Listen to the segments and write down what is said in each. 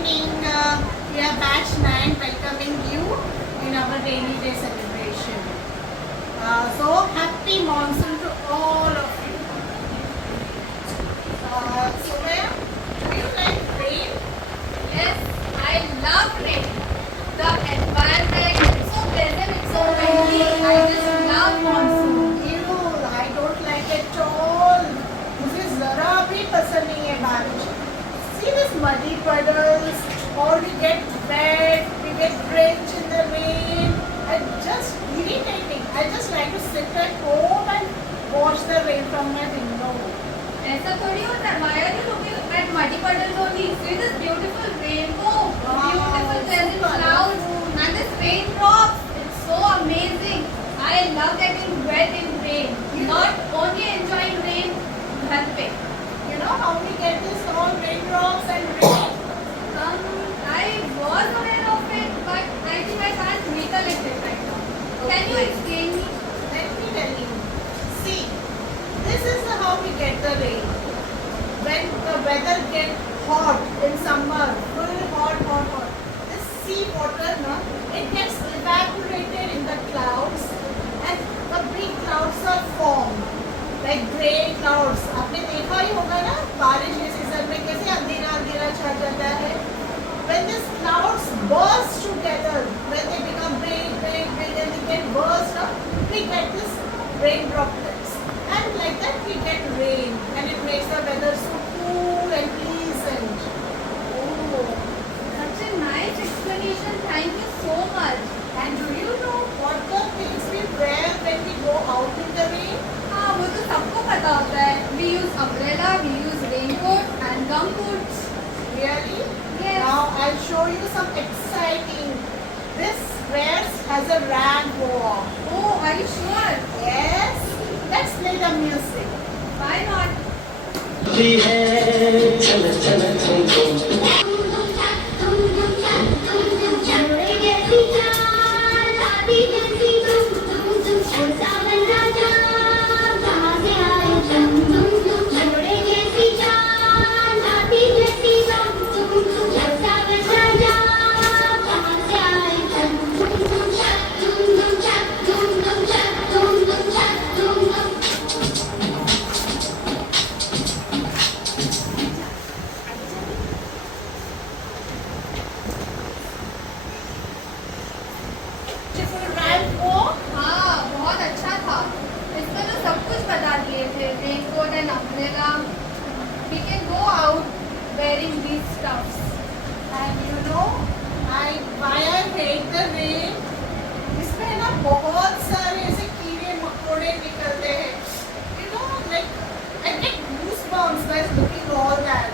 evening. We are batch 9 welcoming you in our rainy day celebration. So happy monsoon to all of you. Sumaya, do you like rain? Yes, I love rain. The environment is so pleasant, it's so windy. I just love monsoon. Ew, I don't like it at all. मुझे जरा भी पसंद नहीं है बारिश. See this muddy puddles, or we get wet, we get drenched in the rain. It's just irritating. I just like to sit at home and watch the rain from my window. ऐसा थोड़ी होता है. Why are you looking at muddy puddles only? See this beautiful rainbow, beautiful pleasant clouds, and this raindrops. It's so amazing. I love getting wet in rain. Not only enjoying rain, घर पे. You know how we get these small raindrops and rain? I was aware of it, but I think I can't recollect it right now. Can you explain me? Let me tell you. See, this is how we get the rain. When the weather gets hot in summer, full hot. This sea water, no, it gets evaporated in the clouds, and the big clouds are formed. Like grey clouds. आपने देखा ही होगा ना बारिश के season में कैसे अंधेरा छा जाता है. When these clouds burst together, when they become big and they get burst up, we get this rain droplets, and like that we get rain, and it makes the weather so cool and pleasant. Oh, Such a nice explanation. Thank you so much. and do you know what the things we wear when we go out in the rain? हाँ वो तो सबको पता होता है. We use umbrella, we use raincoat and gum boots. Really? Yes. Now I'll show you some exciting. This dress has a rag war. Oh, are you sure? Yes. Let's play the music. Why not? Beautiful rag war. हाँ बहुत अच्छा था. इसमें तो सब कुछ बता दिए थे. Raincoat and umbrella. We can go out wearing these stuffs. And you know, why I hate the rain? इसमें ना बहुत सारे ऐसे कीड़े मकोड़े निकलते हैं. You know, like I get goosebumps by looking all that.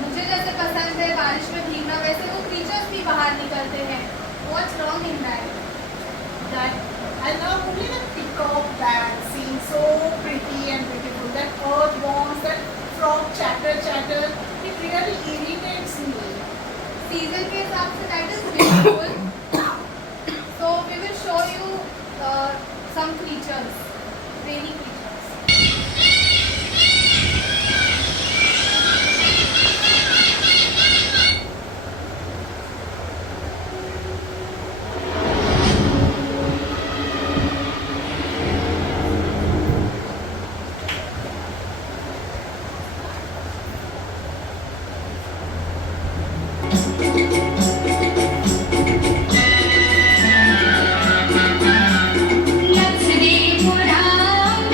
मुझे जैसे पसंद है बारिश में भीगना, वैसे वो क्रीचर्स भी बाहर निकलते हैं. What's wrong in that? That I love only the peacock bat, seeing so pretty and beautiful. That earthworms, that frog chatter, it really irritates me. Season के हिसाब से that is beautiful. So we will show you some creatures, rainy creatures. Lakshmi पुराण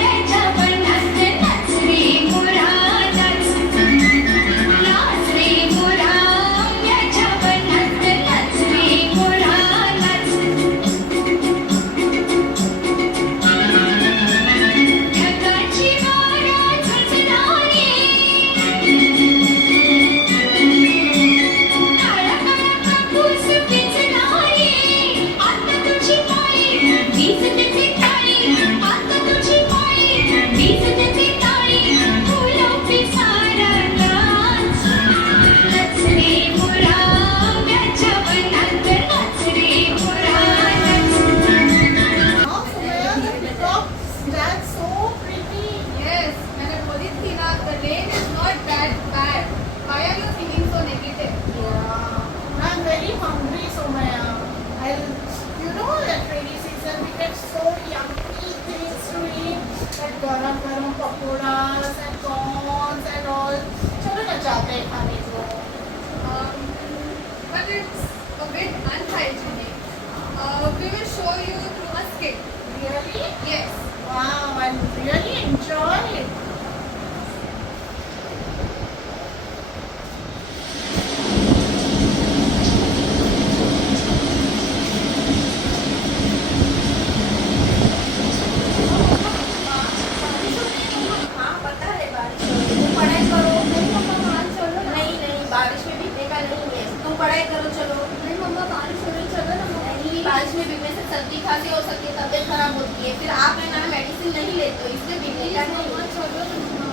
बारिश में भीगने से सर्दी खांसी हो सकती है, तबीयत खराब होती है, फिर आप है ना मेडिसिन नहीं लेते हो, इसलिए भीगने का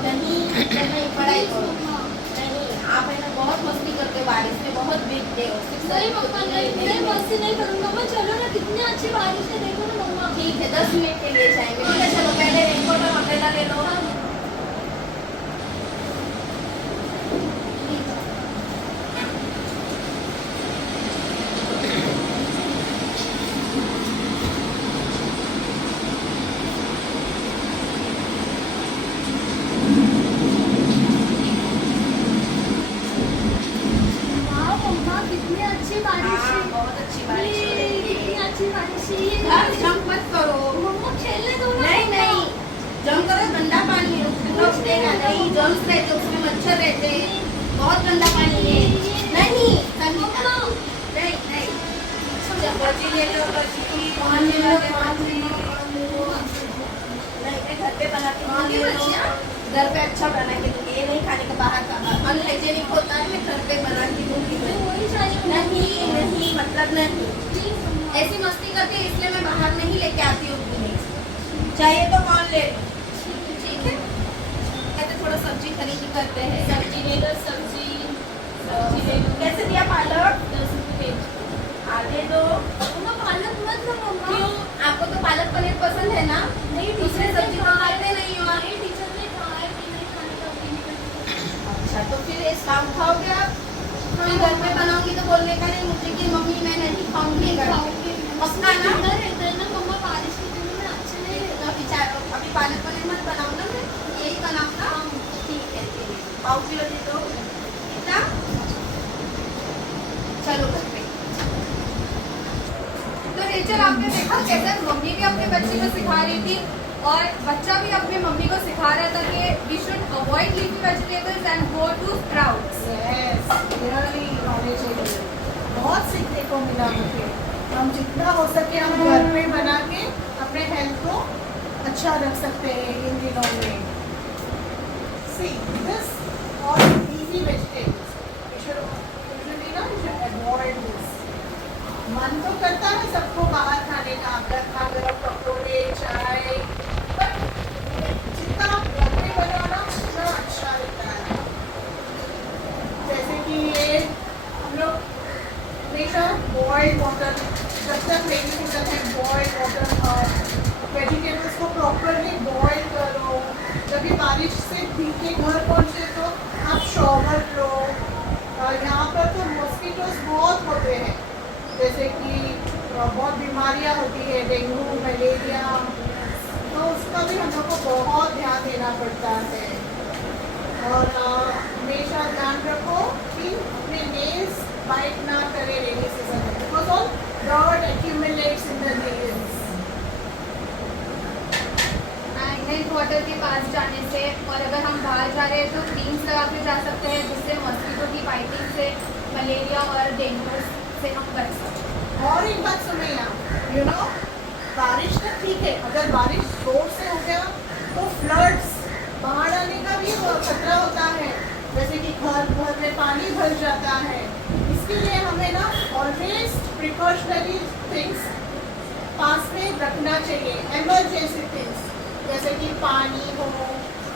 नहीं पढ़ाई करो। नहीं, आप है ना बहुत मस्ती करते हो, बारिश में बहुत भीगते हो। नहीं मम्मा नहीं मस्ती नहीं करूँगा मैं। चलो ना, कितनी अच्छी बारिश है, देखो ना मम्मा। ठीक है, 10 मिनट के लिए जाएंगे। ठीक है, चलो पहले रेनकोट और अम्ब्रेला ले लो। वाह मम्मा, कितनी अच्छी बारिश हाँ, है। बहुत अच्छी बारिश हो रही है। कितनी अच्छी बारिश है ये। अब जंप मत करो। मम्मा खेलने दो ना। नहीं नहीं, जंप करो गंदा पानी है, उसमें उठेगा नहीं, जर्म्स रहते, उसमें मच्छर रहते, बहुत गंदा पानी है। नहीं संगीता, नहीं नहीं, बची ले लो, बची की पानी ले लो, पानी नहीं, मैं घर पे बना के दूंगी बच्चियाँ, घर पे अच्छा बना के दूंगी, ये नहीं खाने का, बाहर का अनहाइजेनिक होता है, मैं घर पे बना के दूंगी। वही चाहिए मम्मा। नहीं नहीं, मतलब नहीं, प्लीज मम्मा। ऐसी मस्ती करती है इसलिए मैं बाहर नहीं लेके आती हूँ तुम्हें। चाहिए तो कौन ले लो। ठीक है, कहते थोड़ा सब्जी खरीदी करते हैं। सब्जी ले लो, सब्जी ले लो। कैसे दिया पालक? 10 रुपए। आधे दो। मम्मा पालक मत लो मम्मा। क्यों, आपको तो पालक पनीर पसंद है ना? नहीं, दूसरे टीचर ने सब्जी तो कहा खाते नहीं हो आप। नहीं, टीचर ने कहा है कि नहीं खाने का, अभी नहीं खाने अच्छा, तो फिर ये शाम खाओगे आप? फिर घर पे बनाऊंगी तो बोलने का नहीं मुझे कि मम्मी मैं नहीं खाऊंगी का। घर पे। खाऊंगी। पक्का ना? ठंडा रहता है ना मम्मा, बारिश के दिन में अच्छे नहीं रहता। अभी पालक पनीर मत बनाऊँ ना, मैं यही बनाऊँगा। ठीक है, पाव किलो दे दो। कितना? चलो घर पे। तो रेचल, आपने देखा कैसे मम्मी भी अपने बच्चे को सिखा रही थी और बच्चा भी अपने मम्मी को सिखा रहा था कि we should avoid leafy vegetables and go to sprouts. Yes, really knowledgeable. बहुत सीखने को मिला मुझे। हम जितना हो सके हम घर पे बना के अपने हेल्थ को अच्छा रख सकते हैं इन दिनों में। See, this all leafy vegetables. We should usually ना we should avoid this. मन तो करता है सबको बाहर खाने का, गरम पकौड़े, चाय, but जितना आप घर पे बनाना उतना अच्छा रहता है। जैसे कि ये हम लोग हमेशा बॉइल्ड वाटर, जब तक रेनी सीजन है बॉइल्ड वाटर खाओ, वेजिटेबल्स को प्रॉपरली बॉइल करो। जब भी बारिश से भीग के घर पहुँचे तो आप शॉवर लो। यहाँ पर तो मॉस्किटोज बहुत होते हैं, जैसे कि बहुत बीमारियाँ होती है, डेंगू, मलेरिया, तो उसका भी हम लोग को बहुत ध्यान देना पड़ता है। और हमेशा ध्यान रखो कि अपने नेल्स बाइट ना करे रेनी सीजन में, because all dirt accumulates in the nails. Health water के पास जाने से, और अगर हम बाहर जा रहे हैं तो क्रीम्स लगा के जा सकते हैं जिससे मस्कीटो की बाइटिंग से मलेरिया और डेंगू से हम बच सकते हैं। और एक बात सुनिए आप, यू नो, बारिश तो ठीक है, अगर बारिश जोर से हो गया तो फ्लड्स, बाहर आने का भी खतरा होता है, जैसे कि घर में पानी भर जाता है। इसके लिए हमें ना ऑलवेज प्रिकॉशनरी थिंग्स पास में रखना चाहिए, एमरजेंसी थिंग्स, जैसे कि पानी हो,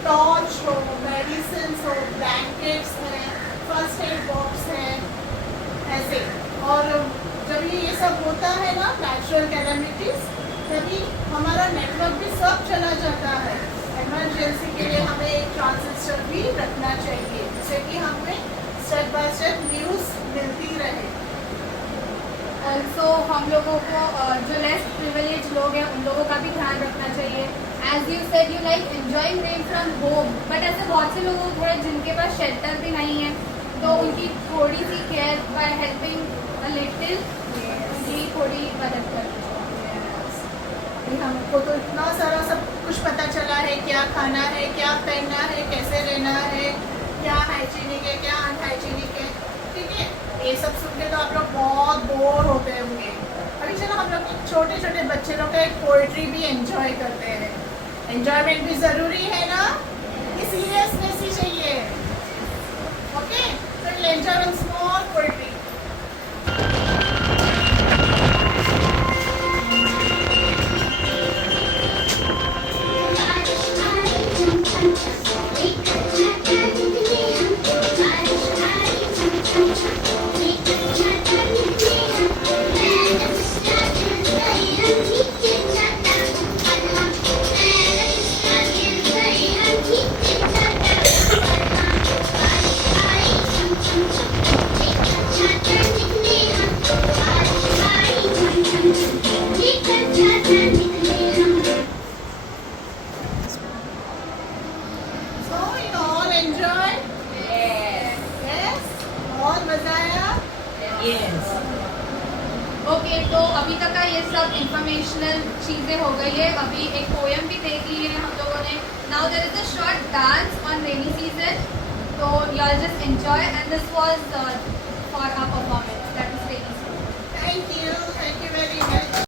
टॉर्च हो, मेडिसिन हो, ब्लैंकेट्स हैं, फर्स्ट एड बॉक्स है, ऐसे। और जब ये सब होता है ना, नेचुरल कैलेमिटीज, तभी हमारा नेटवर्क भी सब चला जाता है। इमरजेंसी के लिए हमें एक ट्रांजिस्टर भी रखना चाहिए, जिससे कि हमें स्टेप बाय स्टेप न्यूज़ मिलती रहे। ऑल्सो हम लोगों को जो लेस प्रिविलेज लोग हैं उन लोगों का भी ध्यान रखना चाहिए। As you said you like enjoying rain from home, but ऐसे बहुत से लोग हैं जिनके पास शेल्टर भी नहीं है, तो उनकी थोड़ी सी care by helping a little, उनकी थोड़ी मदद करनी चाहिए। हमको तो इतना सारा सब कुछ पता चला है, क्या खाना है, क्या पहनना है, कैसे रहना है, क्या हाइजीनिक है, क्या अनहाइजीनिक है, ठीक है। ये सब सुन के तो आप लोग बहुत बोर होते होंगे। अभी चलो हम लोग छोटे छोटे बच्चे लोग का एक पोइट्री भी एंजॉय करते हैं। एंजॉयमेंट भी ज़रूरी है ना, सीरियसनेस ही चाहिए। Okay, so enjoy one small poetry. तो अभी तक का ये सब इंफॉर्मेशनल चीज़ें हो गई है. अभी एक पोएम भी देख ली है हम लोगों ने. Now there is a short dance on rainy season. तो you all just enjoy and this was for our performance.